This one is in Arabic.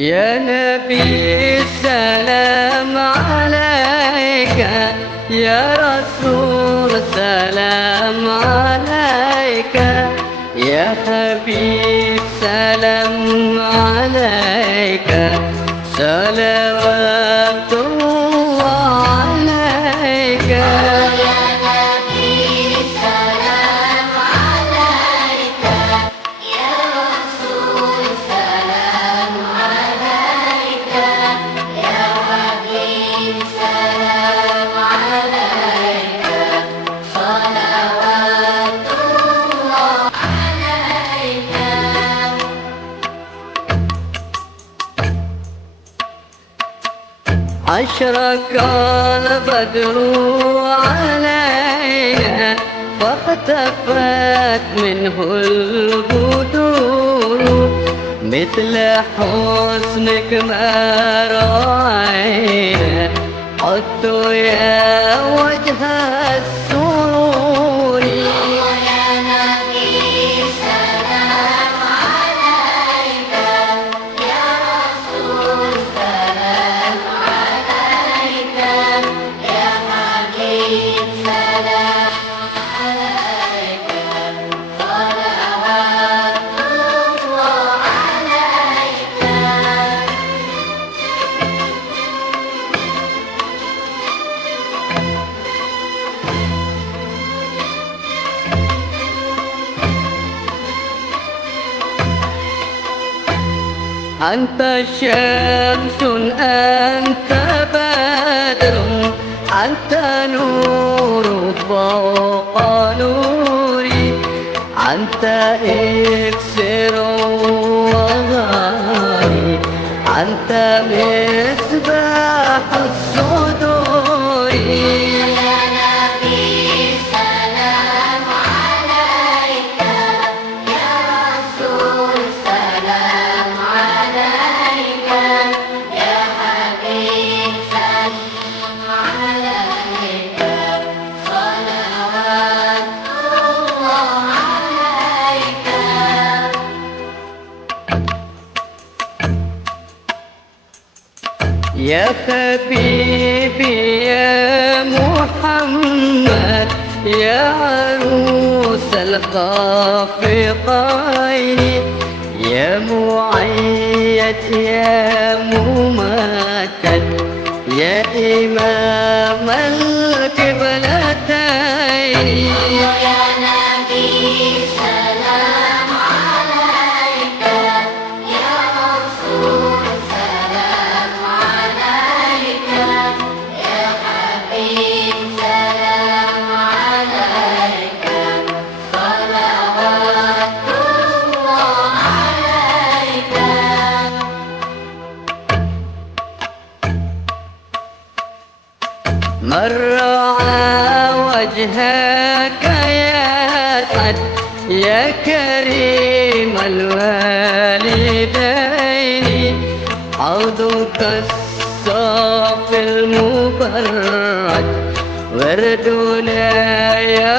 يا نبي السلام عليك، يا رسول سلام عليك، يا حبيب سلام عليك، صلوات الله عليك. أشرق البدر علينا فاختفت منه البدور، مثل حسنك ما رأينا حط يا وجه السرور. أنت شمس أنت بدر أنت نور فوق نوري، أنت إكسر وغاري، أنت مصباح الصدور. يا حبيبي يا محمد، يا عروس الخافقين، يا معيد يا ممجد، يا إمام القبلتين. من رأى وجهك يسعد، يا كريم الوالدين، حوضك الصافي المبرد وردنا يا